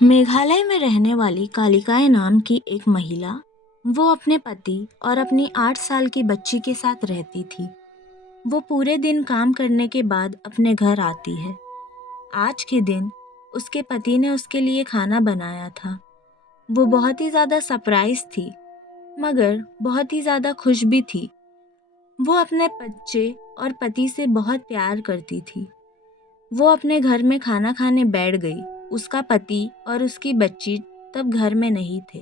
मेघालय में रहने वाली कालिकाए नाम की एक महिला, वो अपने पति और अपनी 8 साल की बच्ची के साथ रहती थी। वो पूरे दिन काम करने के बाद अपने घर आती है। आज के दिन उसके पति ने उसके लिए खाना बनाया था। वो बहुत ही ज़्यादा सरप्राइज थी, मगर बहुत ही ज़्यादा खुश भी थी। वो अपने बच्चे और पति से बहुत प्यार करती थी। वो अपने घर में खाना खाने बैठ गई। उसका पति और उसकी बच्ची तब घर में नहीं थे।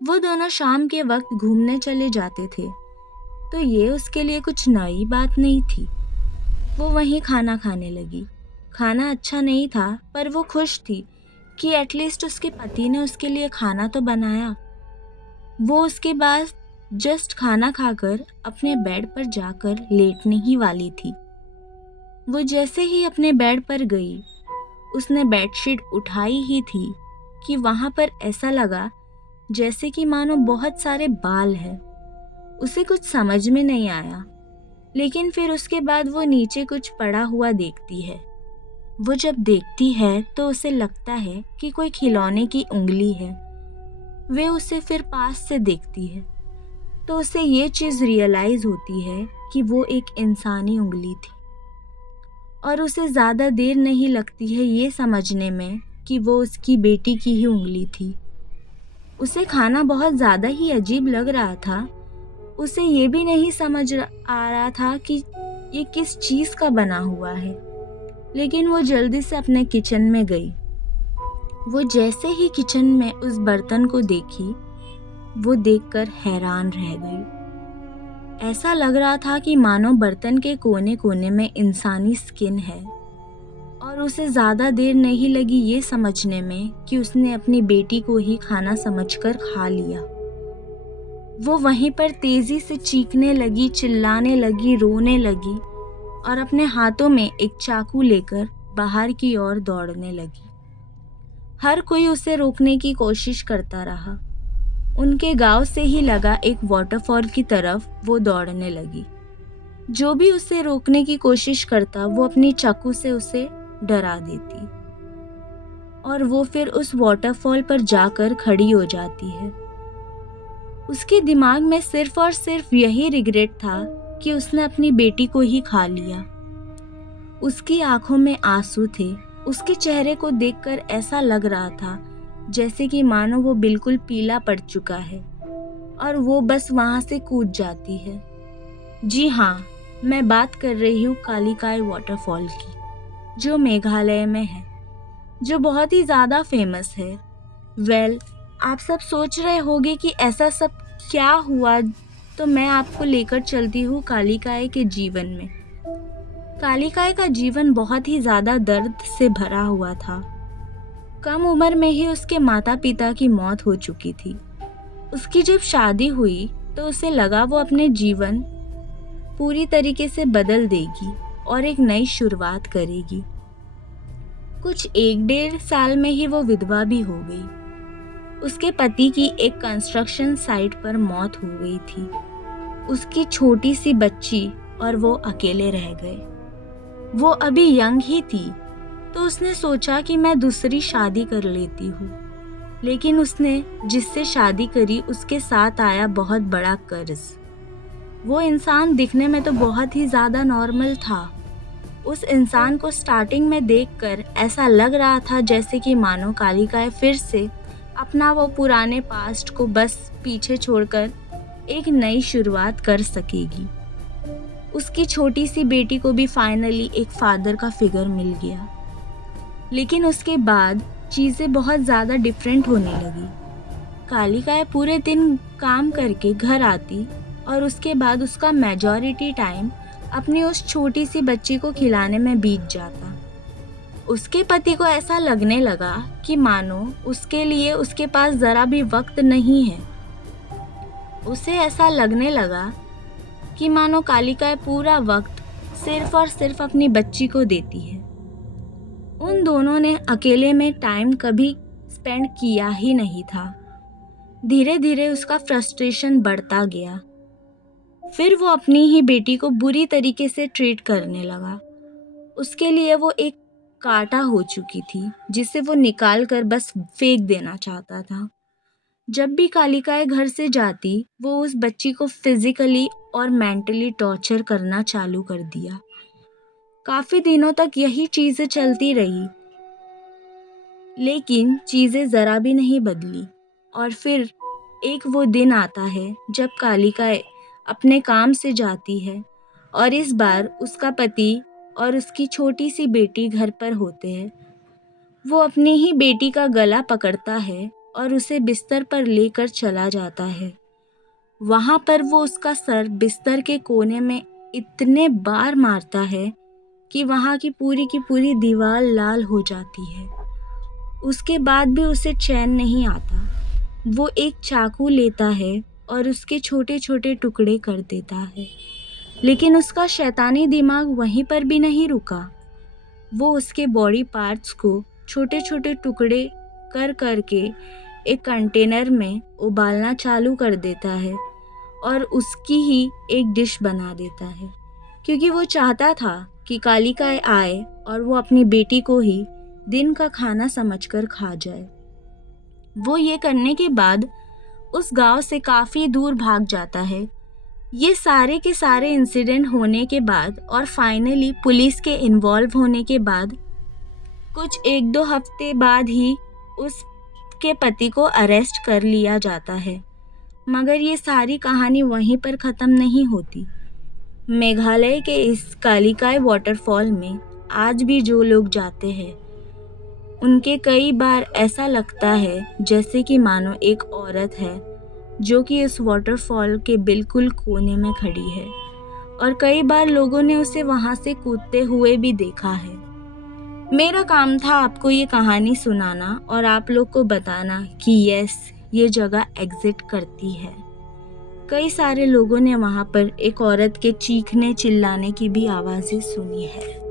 वो दोनों शाम के वक्त घूमने चले जाते थे, तो ये उसके लिए कुछ नई बात नहीं थी। वो वहीं खाना खाने लगी। खाना अच्छा नहीं था, पर वो खुश थी कि एटलीस्ट उसके पति ने उसके लिए खाना तो बनाया। वो उसके बाद जस्ट खाना खाकर अपने बेड पर जाकर लेटने ही वाली थी। वो जैसे ही अपने बेड पर गई, उसने बेडशीट उठाई ही थी कि वहां पर ऐसा लगा जैसे कि मानो बहुत सारे बाल हैं। उसे कुछ समझ में नहीं आया, लेकिन फिर उसके बाद वो नीचे कुछ पड़ा हुआ देखती है। वो जब देखती है तो उसे लगता है कि कोई खिलौने की उंगली है। वे उसे फिर पास से देखती है तो उसे ये चीज़ रियलाइज होती है कि वो एक इंसानी उंगली थी। और उसे ज़्यादा देर नहीं लगती है ये समझने में कि वो उसकी बेटी की ही उंगली थी। उसे खाना बहुत ज़्यादा ही अजीब लग रहा था। उसे ये भी नहीं समझ आ रहा था कि ये किस चीज़ का बना हुआ है, लेकिन वो जल्दी से अपने किचन में गई। वो जैसे ही किचन में उस बर्तन को देखी, वो देखकर हैरान रह गई। ऐसा लग रहा था कि मानो बर्तन के कोने कोने में इंसानी स्किन है। और उसे ज़्यादा देर नहीं लगी ये समझने में कि उसने अपनी बेटी को ही खाना समझकर खा लिया। वो वहीं पर तेज़ी से चीखने लगी, चिल्लाने लगी, रोने लगी और अपने हाथों में एक चाकू लेकर बाहर की ओर दौड़ने लगी। हर कोई उसे रोकने की कोशिश करता रहा। उनके गांव से ही लगा एक वाटरफॉल की तरफ वो दौड़ने लगी। जो भी उसे रोकने की कोशिश करता, वो अपनी चाकू से उसे डरा देती और वो फिर उस वाटरफॉल पर जाकर खड़ी हो जाती है। उसके दिमाग में सिर्फ और सिर्फ यही रिग्रेट था कि उसने अपनी बेटी को ही खा लिया। उसकी आंखों में आंसू थे। उसके चेहरे को देखकर ऐसा लग रहा था जैसे कि मानो वो बिल्कुल पीला पड़ चुका है और वो बस वहां से कूद जाती है। जी हाँ, मैं बात कर रही हूँ कालिकाई वाटरफॉल की, जो मेघालय में है, जो बहुत ही ज़्यादा फेमस है। आप सब सोच रहे होंगे कि ऐसा सब क्या हुआ, तो मैं आपको लेकर चलती हूँ कालिकाई के जीवन में। कालिकाई का जीवन बहुत ही ज़्यादा दर्द से भरा हुआ था। कम उम्र में ही उसके माता पिता की मौत हो चुकी थी। उसकी जब शादी हुई तो उसे लगा वो अपने जीवन पूरी तरीके से बदल देगी और एक नई शुरुआत करेगी। कुछ 1-1.5 साल में ही वो विधवा भी हो गई। उसके पति की एक कंस्ट्रक्शन साइट पर मौत हो गई थी। उसकी छोटी सी बच्ची और वो अकेले रह गए। वो अभी यंग ही थी, तो उसने सोचा कि मैं दूसरी शादी कर लेती हूँ। लेकिन उसने जिससे शादी करी उसके साथ आया बहुत बड़ा कर्ज। वो इंसान दिखने में तो बहुत ही ज़्यादा नॉर्मल था। उस इंसान को स्टार्टिंग में देखकर ऐसा लग रहा था जैसे कि मानो कालिकाई फिर से अपना वो पुराने पास्ट को बस पीछे छोड़कर एक नई शुरुआत कर सकेगी। उसकी छोटी सी बेटी को भी फाइनली एक फादर का फिगर मिल गया। लेकिन उसके बाद चीज़ें बहुत ज़्यादा डिफरेंट होने लगी। कालिकाई पूरे दिन काम करके घर आती और उसके बाद उसका मेजॉरिटी टाइम अपनी उस छोटी सी बच्ची को खिलाने में बीत जाता। उसके पति को ऐसा लगने लगा कि मानो उसके लिए उसके पास ज़रा भी वक्त नहीं है। उसे ऐसा लगने लगा कि मानो कालिकाई पूरा वक्त सिर्फ और सिर्फ अपनी बच्ची को देती है। उन दोनों ने अकेले में टाइम कभी स्पेंड किया ही नहीं था। धीरे धीरे उसका फ्रस्ट्रेशन बढ़ता गया। फिर वो अपनी ही बेटी को बुरी तरीके से ट्रीट करने लगा। उसके लिए वो एक कांटा हो चुकी थी जिसे वो निकाल कर बस फेंक देना चाहता था। जब भी कालिकाएँ घर से जाती वो उस बच्ची को फिजिकली और मेंटली टॉर्चर करना चालू कर दिया। काफ़ी दिनों तक यही चीज़ें चलती रही, लेकिन चीज़ें ज़रा भी नहीं बदली। और फिर एक वो दिन आता है जब कालिकाएँ अपने काम से जाती है और इस बार उसका पति और उसकी छोटी सी बेटी घर पर होते हैं। वो अपनी ही बेटी का गला पकड़ता है और उसे बिस्तर पर लेकर चला जाता है। वहाँ पर वो उसका सर बिस्तर के कोने में इतने बार मारता है कि वहाँ की पूरी दीवार लाल हो जाती है। उसके बाद भी उसे चैन नहीं आता। वो एक चाकू लेता है और उसके छोटे छोटे टुकड़े कर देता है, लेकिन उसका शैतानी दिमाग वहीं पर भी नहीं रुका। वो उसके बॉडी पार्ट्स को छोटे छोटे टुकड़े कर करके एक कंटेनर में उबालना चालू कर देता है और उसकी ही एक डिश बना देता है, क्योंकि वो चाहता था कि कालिकाएँ आए और वो अपनी बेटी को ही दिन का खाना समझकर खा जाए। वो ये करने के बाद उस गांव से काफ़ी दूर भाग जाता है। ये सारे के सारे इंसिडेंट होने के बाद और फाइनली पुलिस के इन्वॉल्व होने के बाद कुछ 1-2 हफ्ते बाद ही उसके पति को अरेस्ट कर लिया जाता है। मगर ये सारी कहानी वहीं पर ख़त्म नहीं होती। मेघालय के इस कालिकाय वाटरफॉल में आज भी जो लोग जाते हैं उनके कई बार ऐसा लगता है जैसे कि मानो एक औरत है जो कि इस वाटरफॉल के बिल्कुल कोने में खड़ी है, और कई बार लोगों ने उसे वहां से कूदते हुए भी देखा है। मेरा काम था आपको ये कहानी सुनाना और आप लोग को बताना कि यस, ये जगह एग्जिट करती है। कई सारे लोगों ने वहां पर एक औरत के चीखने चिल्लाने की भी आवाज़ें सुनी है।